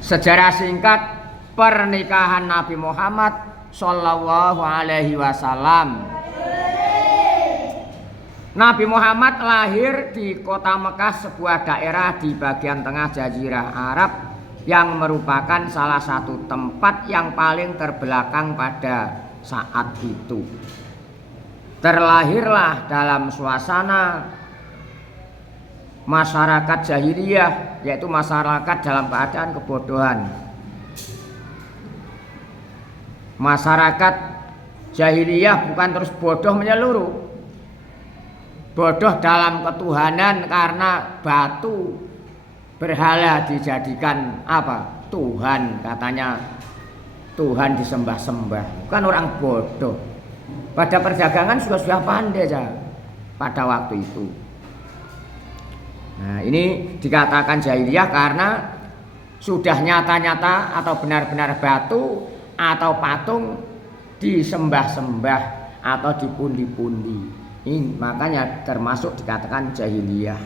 Sejarah singkat pernikahan Nabi Muhammad Sallallahu Alaihi Wasallam. Nabi Muhammad lahir di kota Mekah, sebuah daerah di bagian tengah Jazirah Arab yang merupakan salah satu tempat yang paling terbelakang pada saat itu. Terlahirlah dalam suasana masyarakat jahiliyah, yaitu masyarakat dalam keadaan kebodohan. Masyarakat jahiliyah bukan terus bodoh menyeluruh, bodoh dalam ketuhanan karena batu berhala dijadikan apa? Tuhan, katanya Tuhan disembah-sembah. Bukan orang bodoh. Pada perdagangan sudah pandai ya pada waktu itu. Nah, ini dikatakan jahiliyah karena sudah nyata-nyata atau benar-benar batu atau patung disembah-sembah atau dipundi-pundi. Ini makanya termasuk dikatakan jahiliyah.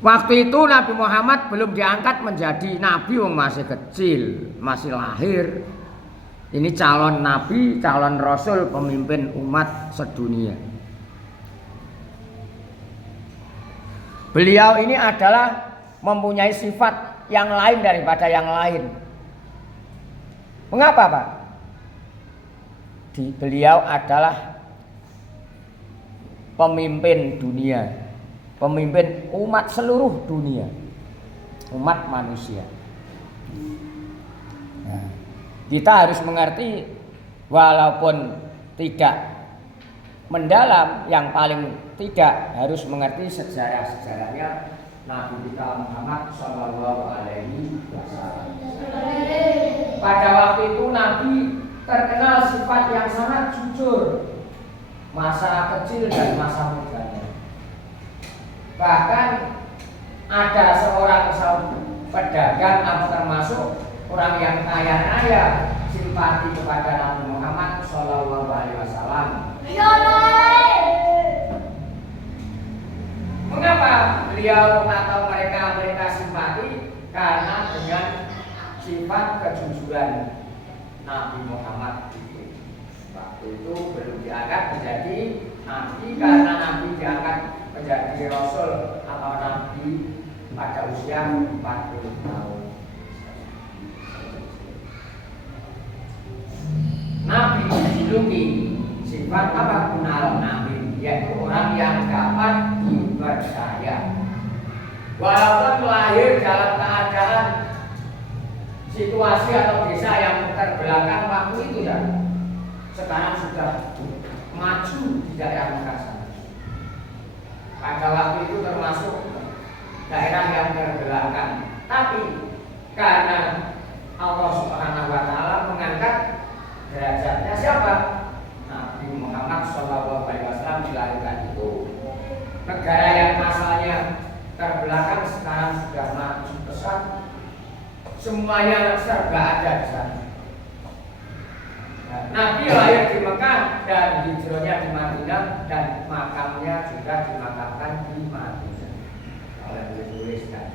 Waktu itu Nabi Muhammad belum diangkat menjadi nabi, masih kecil, masih lahir. Ini calon nabi, calon rasul, pemimpin umat sedunia. Beliau ini adalah mempunyai sifat yang lain daripada yang lain. Mengapa, Pak? Beliau adalah pemimpin dunia, pemimpin umat seluruh dunia, umat manusia. Nah, kita harus mengerti, walaupun tidak mendalam, yang paling tidak harus mengerti sejarah-sejarahnya Nabi kita Muhammad Sallallahu Alaihi Wasallam. Pada waktu itu Nabi terkenal sifat yang sangat jujur, masa kecil dan masa mudanya. Bahkan ada seorang pedagang atau termasuk orang yang kaya raya simpati kepada Nabi Muhammad Sallallahu Alaihi Wasallam. Mengapa beliau atau mereka simpati? Karena dengan sifat kejujuran Nabi Muhammad itu. Waktu itu belum diangkat menjadi nabi, karena Nabi diangkat menjadi rasul atau nabi pada usia 40 tahun. Nabi dijuluki sifat apa? Kunal amin, yaitu orang yang dapat dipercaya. Walaupun lahir dalam keadaan situasi atau desa yang terbelakang waktu itu ya, sekarang sudah maju di daerah Makassar. Pada waktu itu termasuk daerah yang terbelakang, tapi karena Allah Subhanahu Wa Taala mengangkat derajatnya siapa? Nabi Muhammad Sallallahu Alaihi Wasallam dilahirkan itu. Negara yang asalnya terbelakang sekarang sudah maju pesat. Semuanya serba ada di sana. Nabi lahir di Mekah dan hijrahnya di Madinah, dan makamnya juga dimakamkan di Madinah. Kalau dituliskan.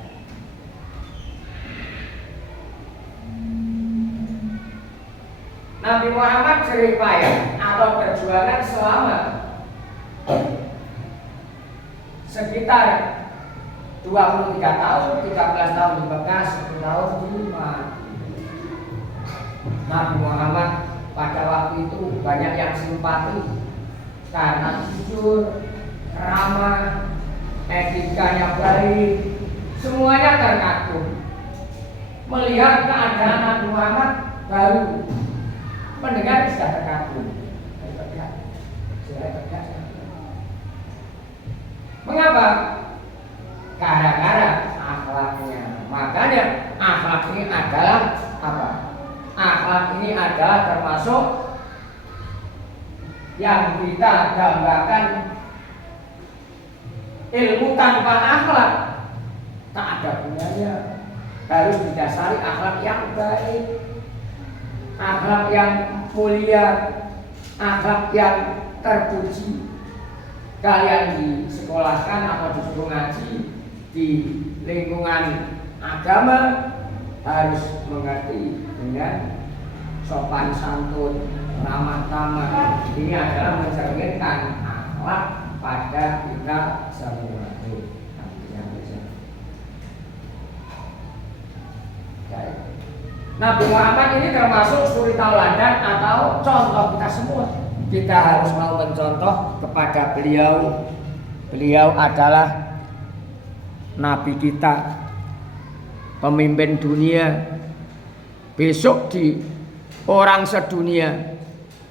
Nabi Muhammad jerih payah atau perjuangan selama sekitar 23 tahun, 13 tahun di Mekah, 10 tahun di Madinah. Nabi Muhammad pada waktu itu banyak yang simpati karena jujur, ramah, etikanya baik, semuanya terkagum. Melihat keadaan Nabi Muhammad baru mendengar sudah terkagum. Mengapa? Gara-gara akhlaknya. Makanya akhlak ini adalah apa? Akhlak ini adalah termasuk yang kita dambakan. Ilmu tanpa akhlak tak ada gunanya. Harus didasari akhlak yang baik, akhlak yang mulia, akhlak yang terpuji. Kalian disekolahkan atau disuruh ngaji di lingkungan agama harus mengerti dengan sopan santun, ramah tamah. Ini adalah mencerminkan akhlak pada kita semua. Nabi Muhammad ini termasuk suri tauladan atau contoh kita semua. Kita harus mau mencontoh kepada beliau. Beliau adalah Nabi kita, pemimpin dunia. Besok di orang sedunia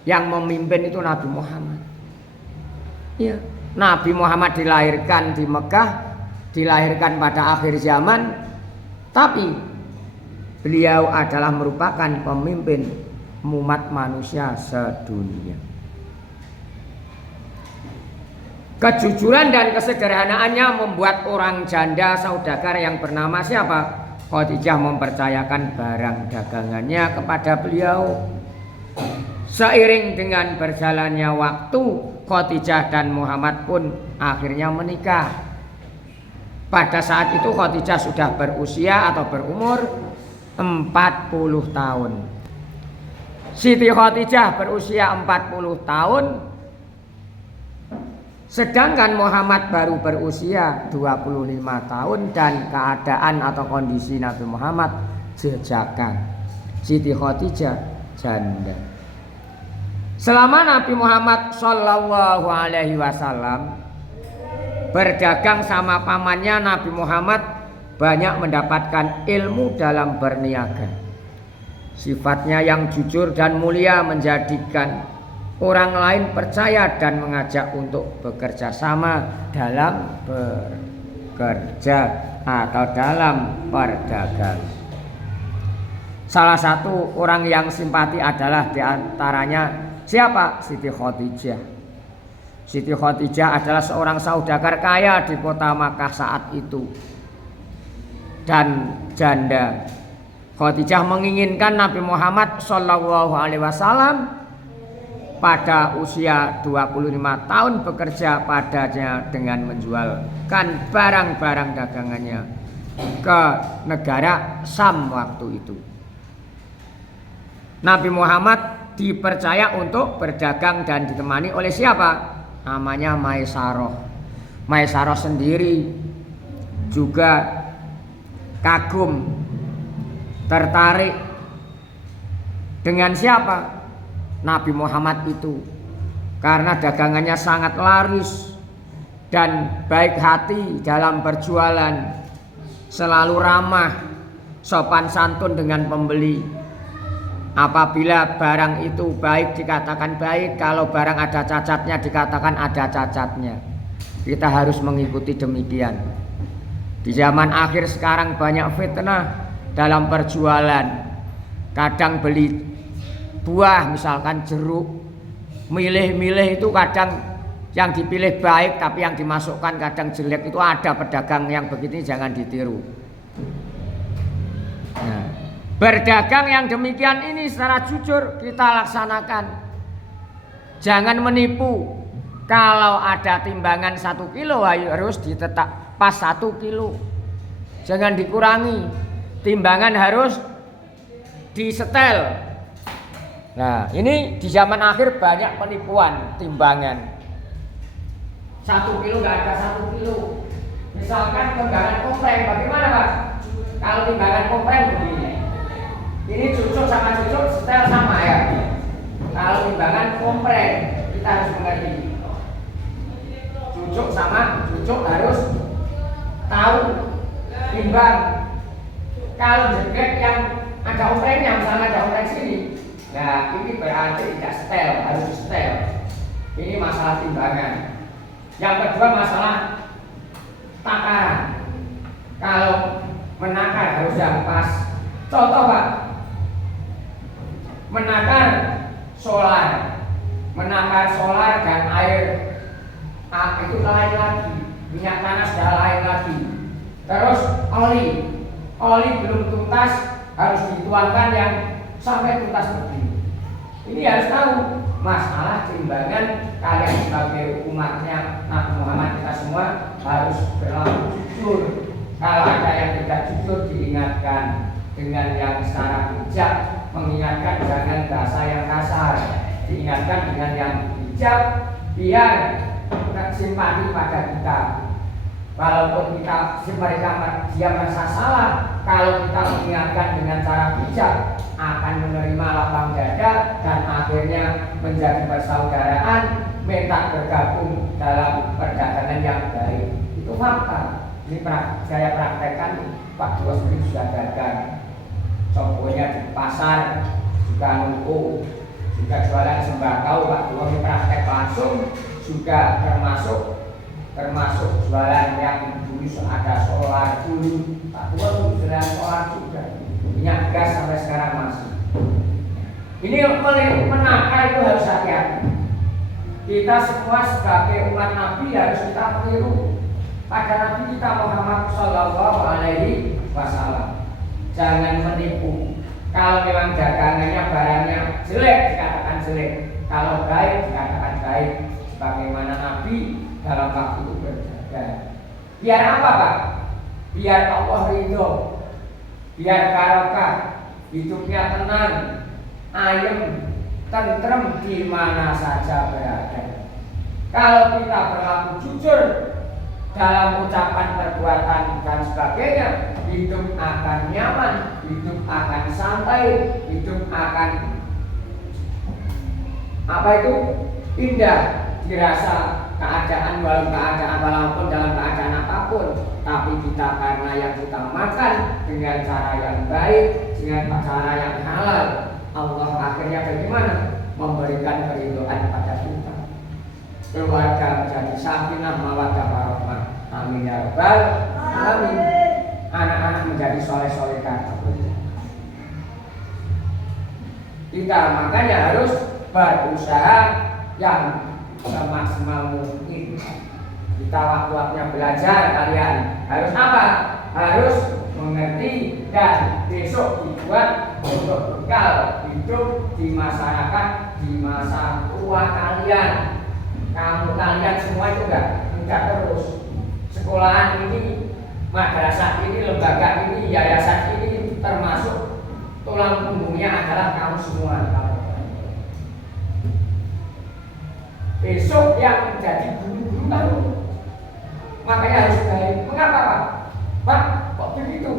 yang memimpin itu Nabi Muhammad. Ya, Nabi Muhammad dilahirkan di Mekah, dilahirkan pada akhir zaman, tapi beliau adalah merupakan pemimpin umat manusia sedunia. Kejujuran dan kesederhanaannya membuat orang janda saudagar yang bernama siapa? Khadijah mempercayakan barang dagangannya kepada beliau. Seiring dengan berjalannya waktu, Khadijah dan Muhammad pun akhirnya menikah. Pada saat itu Khadijah sudah berusia atau berumur 40 tahun. Siti Khadijah berusia 40 tahun, sedangkan Muhammad baru berusia 25 tahun dan keadaan atau kondisi Nabi Muhammad jejaka. Siti Khadijah janda. Selama Nabi Muhammad Shallallahu Alaihi Wasallam berdagang sama pamannya, Nabi Muhammad banyak mendapatkan ilmu dalam berniaga. Sifatnya yang jujur dan mulia menjadikan orang lain percaya dan mengajak untuk bekerja sama dalam bekerja atau dalam perdagangan. Salah satu orang yang simpati adalah diantaranya siapa? Siti Khadijah. Siti Khadijah adalah seorang saudagar kaya di kota Makkah saat itu dan janda. Khadijah menginginkan Nabi Muhammad Shallallahu Alaihi Wasallam pada usia 25 tahun bekerja padanya dengan menjualkan barang-barang dagangannya ke negara Sam waktu itu. Nabi Muhammad dipercaya untuk berdagang dan ditemani oleh siapa? Namanya Maisaroh. Maisaroh sendiri juga kagum, tertarik dengan siapa? Nabi Muhammad itu, karena dagangannya sangat laris dan baik hati dalam berjualan, selalu ramah, sopan santun dengan pembeli. Apabila barang itu baik dikatakan baik, kalau barang ada cacatnya dikatakan ada cacatnya. Kita harus mengikuti demikian. Di zaman akhir sekarang banyak fitnah dalam perjualan. Kadang beli buah misalkan jeruk, milih-milih itu kadang yang dipilih baik tapi yang dimasukkan kadang jelek. Itu ada pedagang yang begini, jangan ditiru. Nah, berdagang yang demikian ini secara jujur kita laksanakan. Jangan menipu. Kalau ada timbangan 1 kilo harus ditetap pas 1 kilo. Jangan dikurangi. Timbangan harus disetel. Nah, ini di zaman akhir banyak penipuan timbangan. 1 kilo nggak ada 1 kilo. Misalkan timbangan kompreng, bagaimana Pak? Kalau timbangan kompreng begini. Ini cucuk sama cucuk setel sama ya. Kalau timbangan kompreng kita harus mengerti. Cucuk sama cucuk harus tahu timbang. Kalau jegrek yang ada omprengnya, misalnya ada ompreng sini, nah ini berarti tidak setel, harus setel. Ini masalah timbangan. Yang kedua masalah takaran. Kalau menakar harus yang pas. Contoh Pak, menakar solar dan air itu lain lagi, minyak tanah sudah lain lagi. Terus oli belum tuntas harus dituangkan yang sampai tuntas begini. Ini harus tahu masalah timbangan. Kalian sebagai umatnya Nabi Muhammad kita semua harus berlaku jujur. Kalau ada yang tidak jujur diingat. mengingatkan dengan yang secara bijak, mengingatkan jangan bahasa yang kasar, diingatkan dengan yang bijak, biar simpati pada kita. Walaupun dia merasa salah, kalau kita mengingatkan dengan cara bijak, akan menerima lapang dada dan akhirnya menjadi persaudaraan, minta bergabung dalam perdagangan yang baik. Itu fakta. Ini saya praktekkan, Pak Dua sendiri sudah dagang. Contohnya di pasar juga nunggu, juga jualan sembako. Pak Dua ini praktek langsung, juga termasuk jualan yang dulu ada solar dulu. Pak Dua dulu jualan solar juga, minyak gas sampai sekarang masih. Ini menakar itu harus hati-hati. Kita semua sebagai umat Nabi harus kita meniru pada Nabi kita Muhammad Shallallahu Alaihi Wasallam. Jangan menipu. Kalau memang dagangannya barangnya jelek dikatakan jelek, kalau baik dikatakan baik. Sebagaimana Nabi dalam waktu itu berdagang. Biar apa Pak? Biar Allah ridho, biar barokah, hidupnya tenang, ayem, tentrem di mana saja berada. Kalau kita berlaku jujur dalam ucapan, perbuatan dan sebagainya, hidup akan nyaman, hidup akan santai, hidup akan indah, dirasa walaupun dalam keadaan apapun, tapi kita karena yang kita makan dengan cara yang baik, dengan cara yang halal, Allah akhirnya bagaimana? Memberikan keridhaan pada kita. Keluarga menjadi sakinah mawaddah warahmah. Amin ya rabbal alamin. Anak-anak menjadi soleh-solehah. Kita makanya harus berusaha yang semaksimal mungkin. Kita waktu-waktunya belajar, kalian harus apa? Harus mengerti dan besok dibuat untuk bekal hidup di masyarakat di masa tua kalian. Kalian semua itu enggak terus sekolahan ini, madrasah ini, lembaga ini, yayasan ini, termasuk tulang punggungnya adalah kamu semua. Besok yang menjadi guru-guru kamu, makanya harus baik. Mengapa Pak? Pak, kok begitu?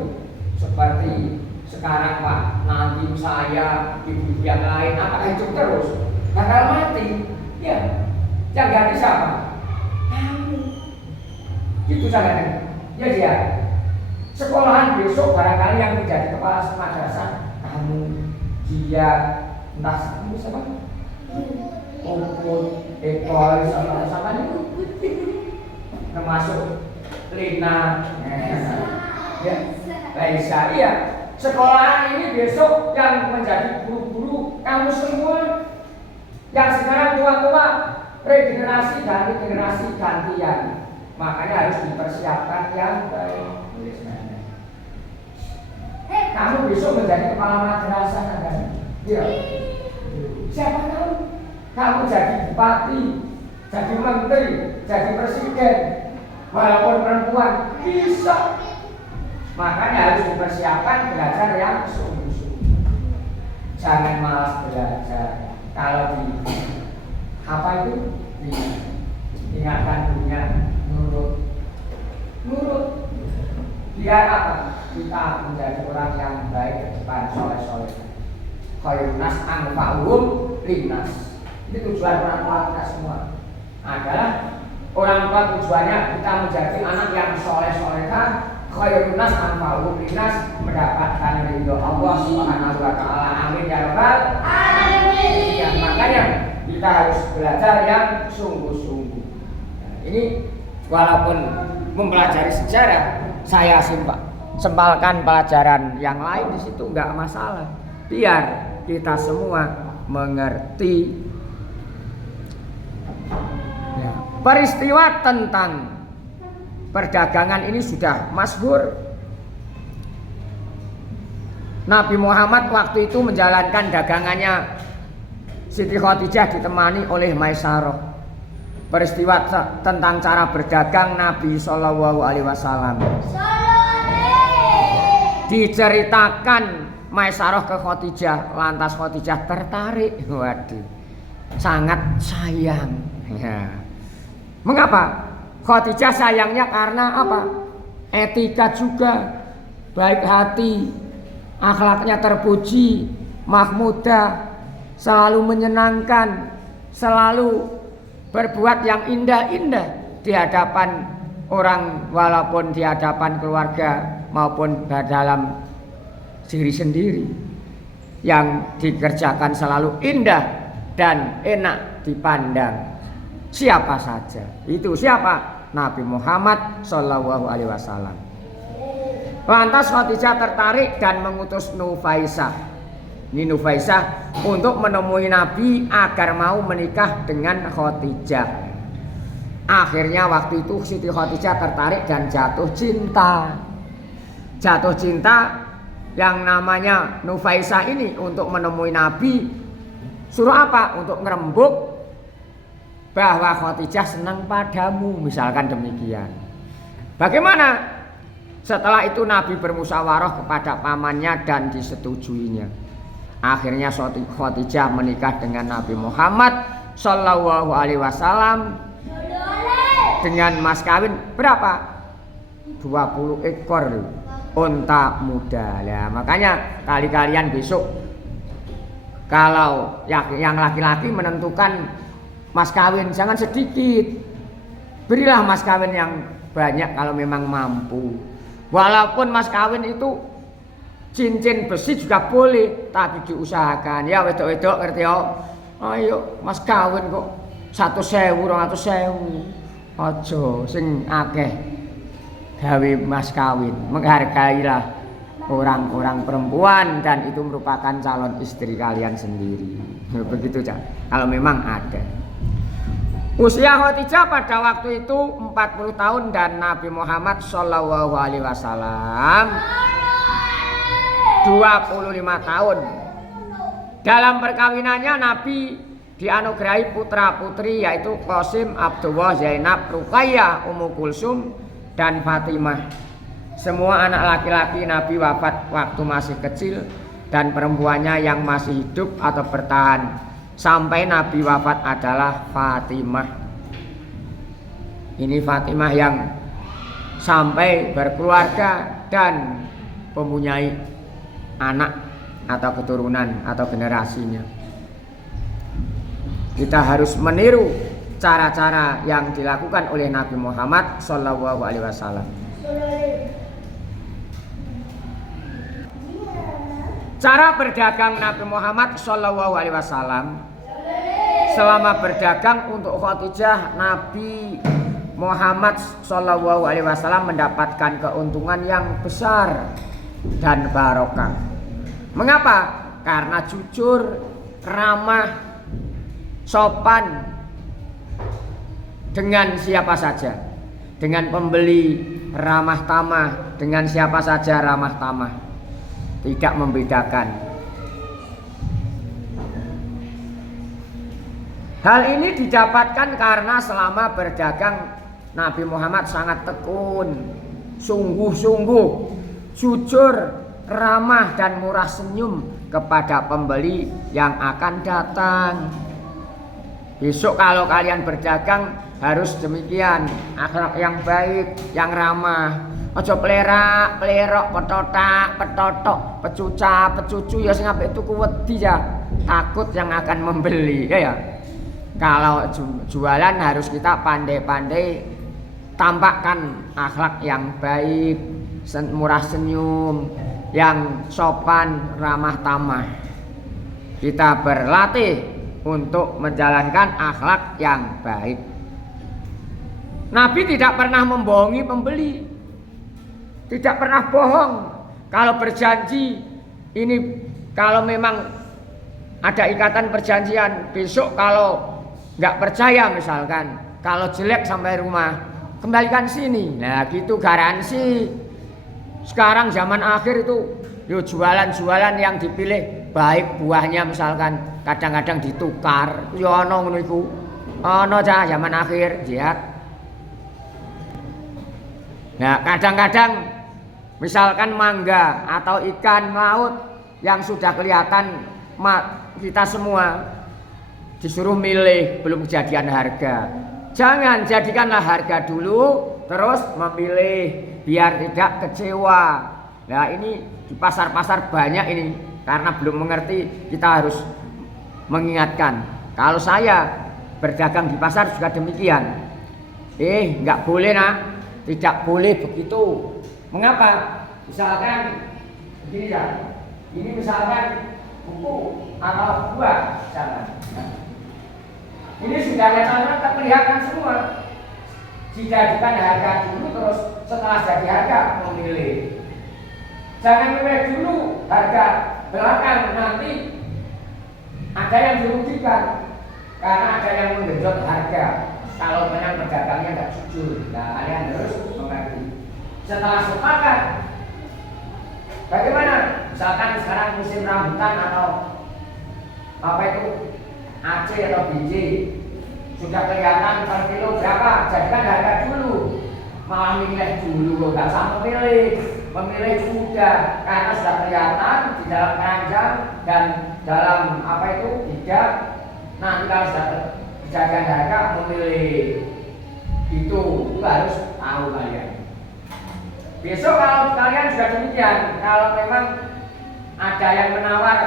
Seperti sekarang Pak, nanti saya, ibu yang lain, apakah hidup terus? Bakal mati. Ya. Yang ganti siapa? Kamu. Gitu saja. Ya dia. Sekolahan besok barangkali yang menjadi kepala madrasah kamu, dia, entah kamu siapa? Ekor sama itu. Termasuk Lina. Ya. Laisa, iya. Sekolahan ini besok yang menjadi guru-guru kamu semua. Yang sekarang tua-tua, regenerasi dari generasi gantian, makanya harus dipersiapkan yang baik. Kamu besok menjadi kepala madrasah kan? Ya. Siapa tahu kamu jadi bupati, jadi menteri, jadi presiden, walaupun perempuan bisa. Makanya harus dipersiapkan belajar yang sungguh-sungguh. Jangan malas belajar. Kalau di apa itu diingatkan dunia nurut biar apa? Kita menjadi orang yang baik ke depan, soleh-soleh. Khairunas anfa'uhum linnas. Ini tujuan orang tua kita semua adalah orang tua tujuannya kita menjadi anak yang soleh-solehah. Khairunas anfa'uhum linnas, mendapatkan ridho Allah Subhanahu wa taala. Amin ya rabbal alamin. Ya, makanya kita harus belajar yang sungguh-sungguh. Nah, ini walaupun mempelajari sejarah, saya sempalkan pelajaran yang lain di situ nggak masalah. Biar kita semua mengerti ya, peristiwa tentang perdagangan ini sudah masyhur. Nabi Muhammad waktu itu menjalankan dagangannya Siti Khadijah ditemani oleh Maisarah. Peristiwa tentang cara berdagang Nabi Shallallahu Alaihi Wasallam. Diceritakan Maisarah ke Khadijah, lantas Khadijah tertarik. Waduh, sangat sayang. Ya. Mengapa? Khadijah sayangnya karena apa? Etika juga, baik hati, akhlaknya terpuji, mahmudah, selalu menyenangkan, selalu berbuat yang indah-indah di hadapan orang, walaupun di hadapan keluarga maupun dalam diri sendiri. Yang dikerjakan selalu indah dan enak dipandang siapa saja. Itu siapa? Nabi Muhammad Shallallahu Alaihi Wasallam. Lantas Khadijah tertarik dan mengutus Nufaisah. Ini Nufaisah untuk menemui Nabi agar mau menikah dengan Khadijah. Akhirnya waktu itu Siti Khadijah tertarik dan jatuh cinta. Jatuh cinta yang namanya Nufaisah ini untuk menemui Nabi. Suruh apa? Untuk ngerembuk bahwa Khadijah senang padamu, misalkan demikian. Bagaimana? Setelah itu Nabi bermusyawarah kepada pamannya dan disetujuinya. Akhirnya Khadijah menikah dengan Nabi Muhammad Shallallahu Alaihi Wasallam dengan mas kawin berapa? 20 ekor unta muda. Ya, makanya kalian besok kalau yang laki-laki menentukan mas kawin jangan sedikit, berilah mas kawin yang banyak kalau memang mampu. Walaupun mas kawin itu cincin besi juga boleh, tapi diusahakan. Ya wedok-wedok ngerti ya. Ayo mas kawin kok 100.000 200.000, aja sing akeh gawe mas kawin. Menghargailah orang-orang perempuan dan itu merupakan calon istri kalian sendiri. Begitu Cak. Kalau memang ada. Usia Khadijah pada waktu itu 40 tahun dan Nabi Muhammad Shallallahu Alaihi Wasallam 25 tahun. Dalam perkawinannya Nabi dianugerahi putra-putri yaitu Qasim, Abdullah, Zainab, Ruqayyah, Ummu Kulsum dan Fatimah. Semua anak laki-laki Nabi wafat waktu masih kecil dan perempuannya yang masih hidup atau bertahan sampai Nabi wafat adalah Fatimah. Ini Fatimah yang sampai berkeluarga dan mempunyai anak atau keturunan atau generasinya. Kita harus meniru cara-cara yang dilakukan oleh Nabi Muhammad Shallallahu Alaihi Wasallam. Cara berdagang Nabi Muhammad Shallallahu Alaihi Wasallam. Selama berdagang untuk Khadijah, Nabi Muhammad Shallallahu Alaihi Wasallam mendapatkan keuntungan yang besar dan barokah. Mengapa? Karena jujur, ramah, sopan dengan siapa saja, dengan pembeli ramah tamah, dengan siapa saja ramah tamah, tidak membedakan. Hal ini didapatkan karena selama berdagang Nabi Muhammad sangat tekun, sungguh-sungguh, jujur, ramah dan murah senyum kepada pembeli yang akan datang. Besok kalau kalian berdagang harus demikian, akhlak yang baik, yang ramah. Ojo plerak, plerok, petotok, pecuca, pecucu ya sing apik tuku wedi ya. Takut yang akan membeli, ya. Kalau jualan harus kita pandai-pandai tampakkan akhlak yang baik, murah senyum, yang sopan, ramah tamah. Kita berlatih untuk menjalankan akhlak yang baik. Nabi tidak pernah membohongi pembeli. Tidak pernah bohong. Kalau berjanji ini, kalau memang ada ikatan perjanjian, besok kalau nggak percaya misalkan, kalau jelek sampai rumah, kembalikan sini. Nah gitu garansi. Sekarang zaman akhir itu yo jualan-jualan yang dipilih baik buahnya misalkan kadang-kadang ditukar. Yo ono ngono iku. Ono cah zaman akhir jihad. Nah kadang-kadang Misalkan mangga atau ikan laut yang sudah kelihatan kita semua disuruh milih, belum kejadian harga. Jangan, jadikanlah harga dulu terus memilih biar tidak kecewa. Nah ini di pasar-pasar banyak ini, karena belum mengerti kita harus mengingatkan. Kalau saya berdagang di pasar juga demikian. Nggak boleh nak, tidak boleh begitu. Mengapa? Misalkan begini ya, ini misalkan buku atau buah, jangan. Ini sudah nyatanya terlihatkan semua. Dijadikan harga dulu, terus setelah jadi harga memilih. Jangan memilih dulu harga belakang, nanti ada yang dirugikan karena ada yang menggenjot harga. Kalau memang pedagangnya nggak jujur, nah kalian harus mengerti. Setelah sepakat, bagaimana? Misalkan sekarang musim rambutan atau apa itu Aceh atau biji, sudah kelihatan per kilo berapa, jadikan harga dulu. Malah milih dulu, nggak usah memilih sudah, karena sudah kelihatan di dalam keranjang dan dalam apa itu tidak. Nanti kalau sudah kejadian harga memilih itu harus tahu kalian. Besok kalau kalian sudah demikian, kalau memang ada yang menawar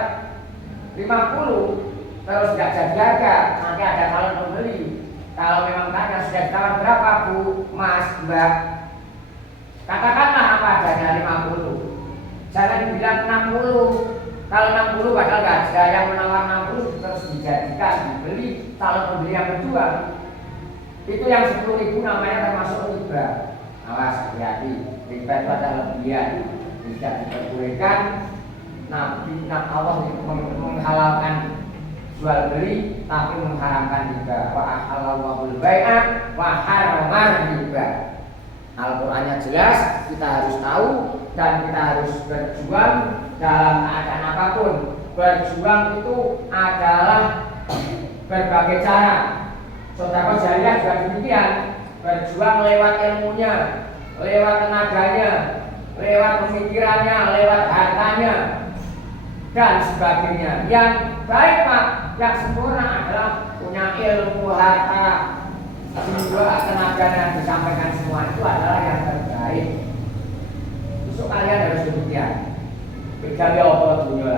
50 terus tidak jadi harga, nanti ada calon pembeli. Kalau memang tanya sudah ditawar berapa Bu, Mas, Mbak, katakanlah apa adanya 50. Jangan dibilang 60. Kalau 60 padahal nggak ada yang menawar 60 terus dijadikan dibeli calon pembeli yang kedua. Itu yang 10.000 namanya termasuk riba. Awas, hati-hati. Riba itu adalah lebihan, tidak diperbolehkan. Nabi Allah menghalalkan jual beli tapi mengharamkan riba. Wa ahallallahu al-bai'a wa harrama riba. Al-Qur'annya jelas, kita harus tahu dan kita harus berjuang dalam keadaan apapun. Berjuang itu adalah berbagai cara. Saudara jariah juga demikian. Berjuang lewat ilmunya, lewat tenaganya, lewat pemikirannya, lewat hartanya dan sebagainya. Yang baik Pak, yang sempurna adalah punya ilmu, harta, jiwa, tenaga yang disampaikan semua itu adalah yang terbaik. Besok kalian harus demikian. Beda apa dunia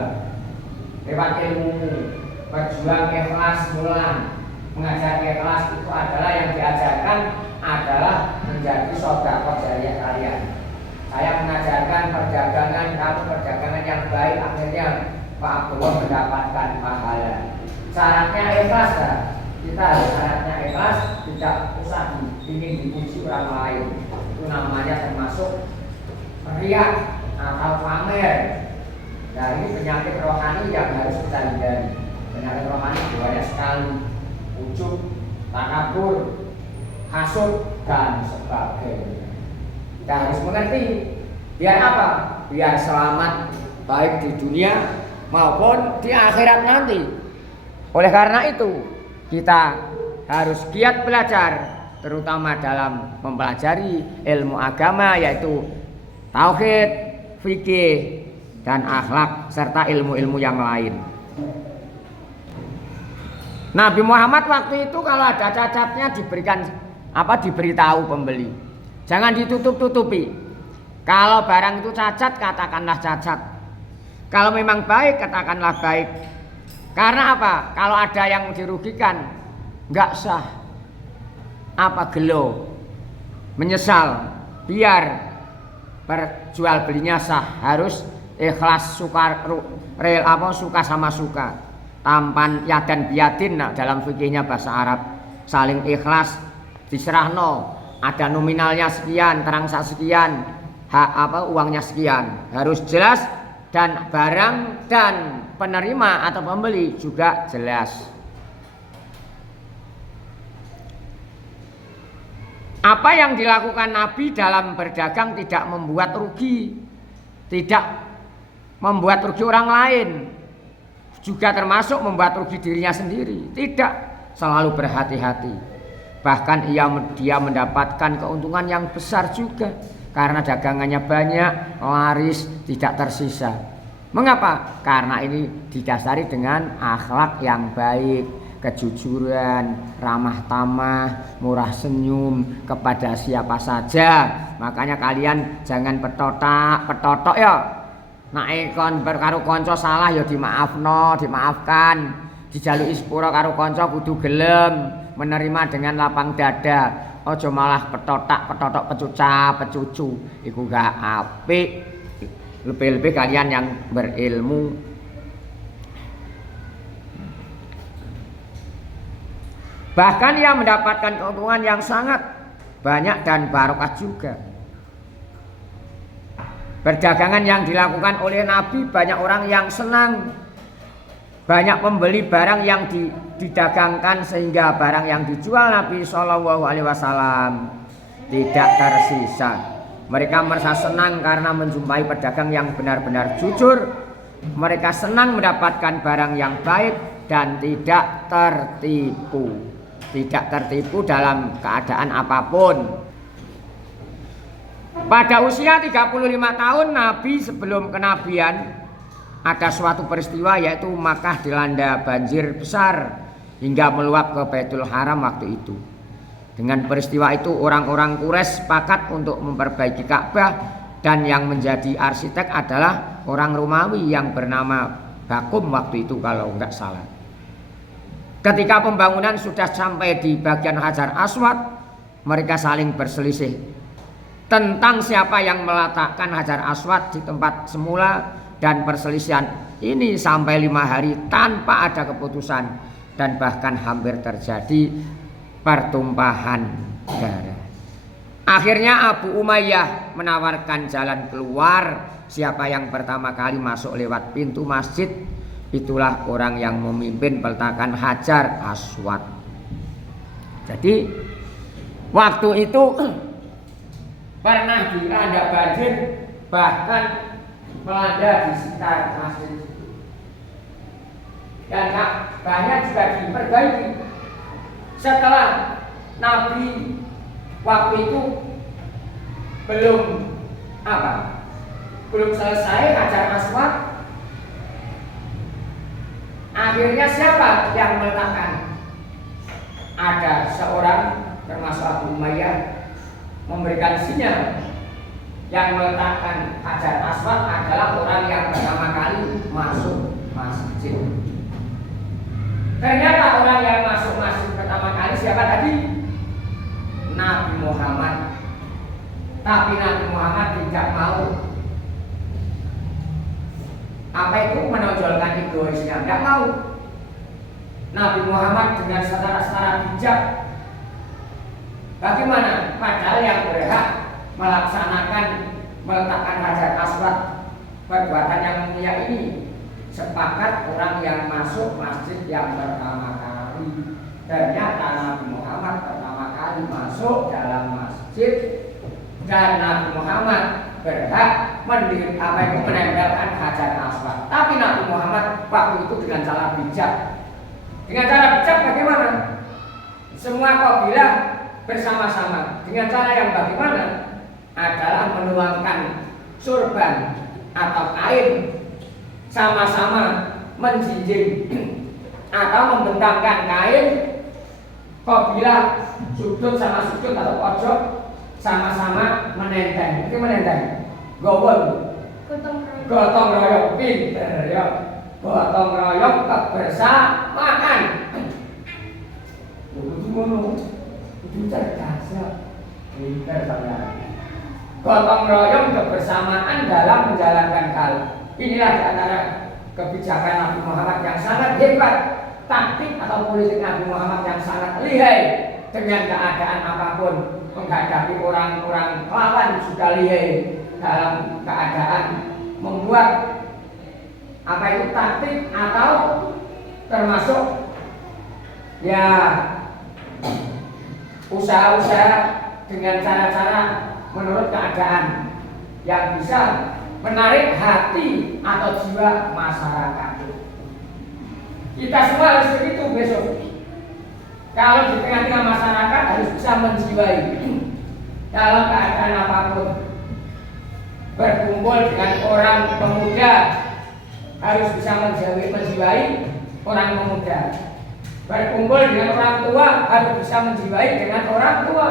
lewat ilmu, berjuang ikhlas mulan, mengajar ikhlas itu adalah yang diajarkan adalah menjadi sedekah jariah kalian. Saya mengajarkan perdagangan, kamu perdagangan yang baik, akhirnya Pak Abdullah mendapatkan pahala. Syaratnya ikhlas ya. Kita harus syaratnya ikhlas, tidak usah ingin dipuji orang lain. Itu namanya termasuk riak atau pamer. Nah ini penyakit rohani yang harus kita hindari. Penyakit rohani banyak sekali, ujub, takabur, hasud dan sebagainya. Kita harus mengerti. Biar apa? Biar selamat baik di dunia maupun di akhirat nanti. Oleh karena itu kita harus giat belajar, terutama dalam mempelajari ilmu agama yaitu tauhid, fikih, dan akhlak serta ilmu-ilmu yang lain. Nabi Muhammad waktu itu kalau ada cacatnya diberitahu pembeli. Jangan ditutup-tutupi. Kalau barang itu cacat, katakanlah cacat. Kalau memang baik, katakanlah baik. Karena apa? Kalau ada yang dirugikan, nggak sah. Apa gelo? Menyesal. Biar perjual belinya sah, harus ikhlas, suka sama suka. Tampan yadan biadin, nah, dalam fikihnya bahasa Arab, saling ikhlas, diserahno, ada nominalnya sekian, transaksi sekian, uangnya sekian, harus jelas, dan barang dan penerima atau pembeli juga jelas. Apa yang dilakukan Nabi dalam berdagang tidak membuat rugi, tidak membuat rugi orang lain, juga termasuk membuat rugi dirinya sendiri. Tidak, selalu berhati-hati. Bahkan dia mendapatkan keuntungan yang besar juga. karena dagangannya banyak, laris, tidak tersisa. Mengapa? Karena ini didasari dengan akhlak yang baik, kejujuran, ramah tamah, murah senyum kepada siapa saja. Makanya kalian jangan petotok ya. Nek kon karo kanca salah ya dimaafkan. Dijaluki sepura karo kanca kudu gelem menerima dengan lapang dada. Aja malah petotok pecucu. Iku gak apik. Lebih-lebih kalian yang berilmu. Bahkan ia mendapatkan keuntungan yang sangat banyak dan barokah juga. Perdagangan yang dilakukan oleh Nabi, banyak orang yang senang. Banyak pembeli barang yang didagangkan sehingga barang yang dijual Nabi SAW tidak tersisa. Mereka merasa senang karena menjumpai pedagang yang benar-benar jujur. Mereka senang mendapatkan barang yang baik dan tidak tertipu. Tidak tertipu dalam keadaan apapun. Pada usia 35 tahun Nabi sebelum kenabian, ada suatu peristiwa yaitu Makkah dilanda banjir besar hingga meluap ke Baitul Haram waktu itu. Dengan peristiwa itu orang-orang Quraisy sepakat untuk memperbaiki Ka'bah dan yang menjadi arsitek adalah orang Romawi yang bernama Bakum waktu itu kalau enggak salah. Ketika pembangunan sudah sampai di bagian Hajar Aswad, mereka saling berselisih tentang siapa yang meletakkan Hajar Aswad di tempat semula, dan perselisihan ini sampai 5 hari tanpa ada keputusan dan bahkan hampir terjadi pertumpahan darah. Akhirnya Abu Umayyah menawarkan jalan keluar. Siapa yang pertama kali masuk lewat pintu masjid, itulah orang yang memimpin peletakan Hajar Aswad. Jadi waktu itu pernah dilanda banjir, bahkan melanda di sekitar masjid. Dan Ka'bahnya juga diperbaiki. Setelah Nabi waktu itu belum selesai Hajar Aswad, akhirnya siapa yang meletakkan? Ada seorang termasuk Abu Umayyah memberikan sinyal. Yang meletakkan Hajar Aswad adalah orang yang pertama kali masuk masjid. Ternyata orang yang masuk masjid pertama kali siapa tadi? Nabi Muhammad. Tapi Nabi Muhammad tidak mau. Apa itu menonjolkan egoisnya? Tidak mau. Nabi Muhammad dengan secara bijak. Bagaimana? Padahal yang berhak melaksanakan meletakkan Hajar Aswad perbuatan yang mulia ini sepakat orang yang masuk masjid yang pertama kali. Ternyata Nabi Muhammad pertama kali masuk dalam masjid dan Nabi Muhammad berhak menempelkan Hajar Aswad. Tapi Nabi Muhammad waktu itu dengan cara bijak. Dengan cara bijak bagaimana? Semua kabilah bersama-sama. Dengan cara yang bagaimana? Adalah menuangkan surban atau kain, sama-sama menjinjing atau membentangkan kain. Kabilah sudut sama sudut atau pojok sama-sama menenteng. Itu menenteng. Gotong royong, pinter ya. Gotong royong kebersamaan. Itu cerdas ya. Pinter saudara. Gotong royong kebersamaan dalam menjalankan hal. Inilah di antara kebijakan Nabi Muhammad yang sangat hebat, taktik atau politik Nabi Muhammad yang sangat lihai. Dengan keadaan apapun menghadapi orang-orang lawan juga lihai dalam keadaan membuat apa itu taktik atau termasuk ya usaha-usaha dengan cara-cara menurut keadaan yang bisa menarik hati atau jiwa masyarakat. Kita semua harus begitu besok. Kalau di tengah-tengah masyarakat harus bisa menjiwai dalam keadaan apapun. berkumpul dengan orang pemuda harus bisa menjiwai orang pemuda. Berkumpul dengan orang tua harus bisa menjiwai dengan orang tua.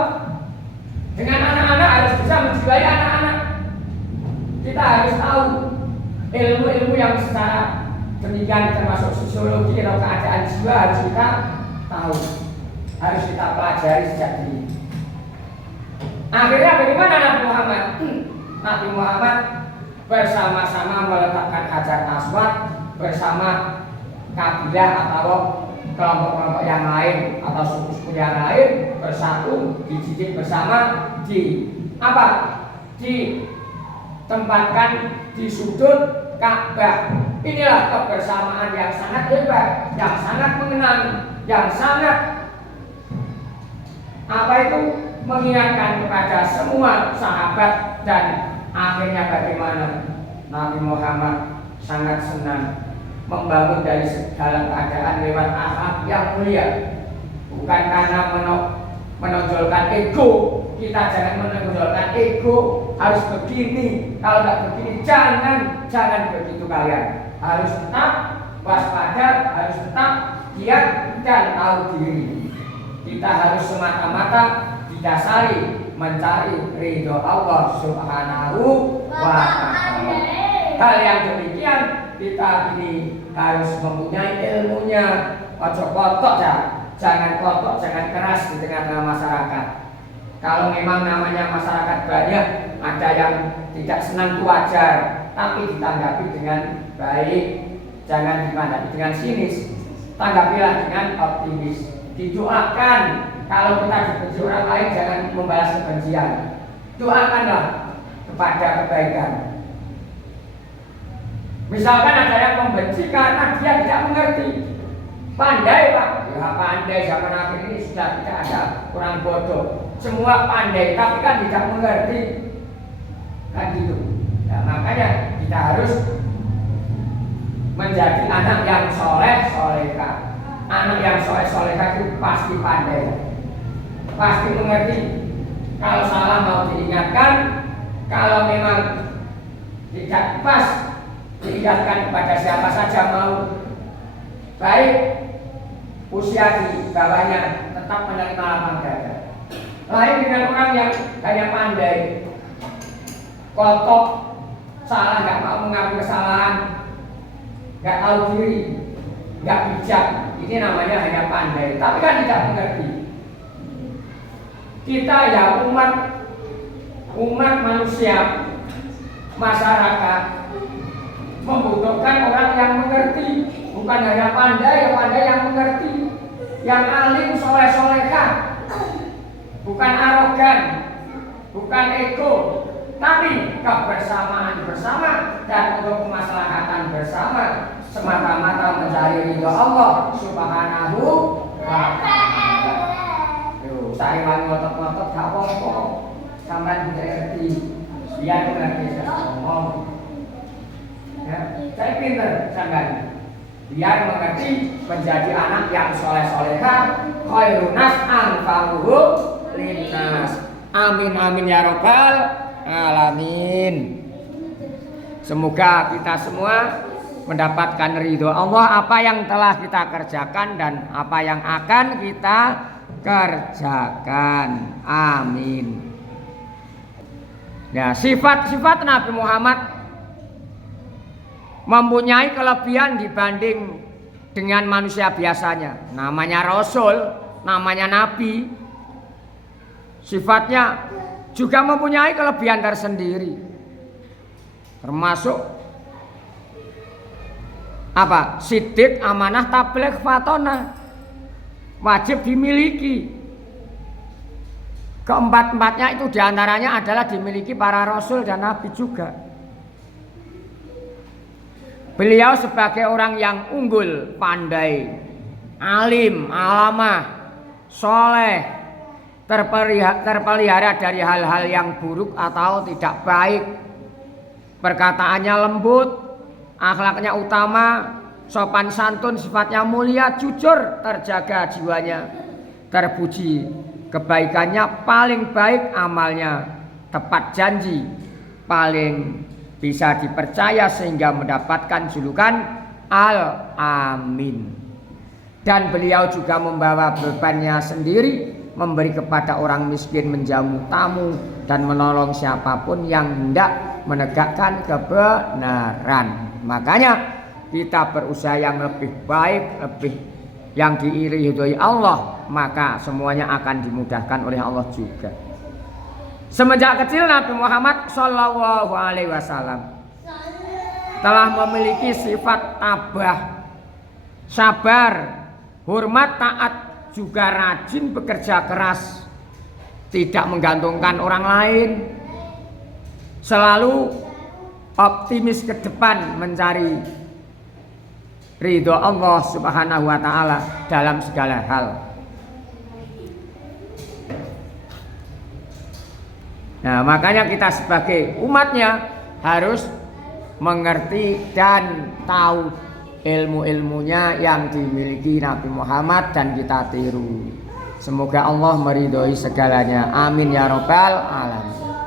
Dengan anak-anak harus bisa menjiwai anak-anak. Kita harus tahu ilmu-ilmu yang secara demikian termasuk sosiologi atau keadaan jiwa harus kita tahu, harus kita pelajari sejak dini. Akhirnya bagaimana Nabi Muhammad? Nabi Muhammad bersama-sama meletakkan Hajar Aswad bersama kabilah atau kelompok-kelompok yang lain atau suku-suku yang lain bersatu dijijik bersama di apa? Ditempatkan di sudut Ka'bah. Inilah kebersamaan yang sangat hebat, yang sangat mengenang, yang sangat apa itu mengingatkan kepada semua sahabat. Dan akhirnya bagaimana Nabi Muhammad sangat senang membangun dari segala keadaan lewat akhlak yang mulia, bukan karena menonjolkan ego. Kita jangan menonjolkan ego, harus begini, kalau tidak begini jangan begitu kalian. Harus tetap waspada, harus tetap giat dan tahu diri. Kita harus semata-mata didasari mencari ridho Allah Subhanahu wa ta'ala. Hal yang demikian kita ini harus mempunyai ilmunya. Ojo kotok ya, jangan kotok, jangan keras di tengah-tengah masyarakat. Kalau memang namanya masyarakat banyak, ada yang tidak senang itu wajar, tapi ditanggapi dengan baik, jangan ditanggapi dengan sinis, tanggapilah dengan optimis. Didoakan, kalau kita dibenci orang lain jangan membalas kebencian, doakanlah kepada kebaikan. Misalkan ada yang membenci karena dia tidak mengerti, pandai Pak, ya pandai zaman akhir ini sudah tidak ada orang bodoh. Semua pandai, tapi kan tidak mengerti, kan gitu. Nah, makanya kita harus menjadi anak yang soleh solehah. Anak yang soleh solehah itu pasti pandai, pasti mengerti. Kalau salah mau diingatkan, kalau memang tidak pas diingatkan kepada siapa saja mau. Baik usia di bawahnya tetap menerima lapang dada. Lain dengan orang yang hanya pandai, kotok, salah, nggak mau mengakui kesalahan, nggak tahu diri, nggak bijak. Ini namanya hanya pandai, tapi kan tidak mengerti. Kita ya umat manusia, masyarakat membutuhkan orang yang mengerti, bukan hanya pandai yang mengerti, yang alim soleh-solehah. Bukan arogan, bukan ego, tapi kebersamaan bersama dan untuk kemaslahatan bersama, semata-mata mencari ridho Allah Subhanahu wa ta'ala. Yo, saya ngotot-ngotot gak apa-apa, sampai ngerti, biar ngerti saya ngomong. Ya, saya pinter sampai biar mengerti, menjadi anak yang soleh-solehah, khairun nas anfa'uhum linnas. Amin amin ya robbal alamin. Semoga kita semua mendapatkan ridho Allah apa yang telah kita kerjakan dan apa yang akan kita kerjakan. Amin. Ya, sifat-sifat Nabi Muhammad mempunyai kelebihan dibanding dengan manusia biasanya. Namanya Rasul, namanya Nabi. Sifatnya juga mempunyai kelebihan tersendiri. Termasuk apa? Siddiq, amanah, tabligh, fatonah. Wajib dimiliki. Keempat-empatnya itu diantaranya adalah dimiliki para Rasul dan Nabi juga. Beliau sebagai orang yang unggul, pandai, alim, alamah, soleh, terpelihara dari hal-hal yang buruk atau tidak baik. Perkataannya lembut, akhlaknya utama, sopan santun, sifatnya mulia, jujur, terjaga jiwanya, terpuji, kebaikannya paling baik, amalnya tepat janji, paling bisa dipercaya sehingga mendapatkan julukan Al-Amin. Dan beliau juga membawa bebannya sendiri, memberi kepada orang miskin, menjamu tamu, dan menolong siapapun yang hendak menegakkan kebenaran. Makanya kita berusaha yang lebih baik, lebih yang diridhoi Allah, maka semuanya akan dimudahkan oleh Allah juga. Semenjak kecil Nabi Muhammad Shallallahu Alaihi Wasallam telah memiliki sifat tabah, sabar, hormat, taat, juga rajin bekerja keras, tidak menggantungkan orang lain, selalu optimis ke depan mencari ridho Allah Subhanahu wa taala dalam segala hal. Nah, makanya kita sebagai umatnya harus mengerti dan tahu ilmu-ilmunya yang dimiliki Nabi Muhammad dan kita tiru. Semoga Allah meridhoi segalanya. Amin ya rabbal alamin.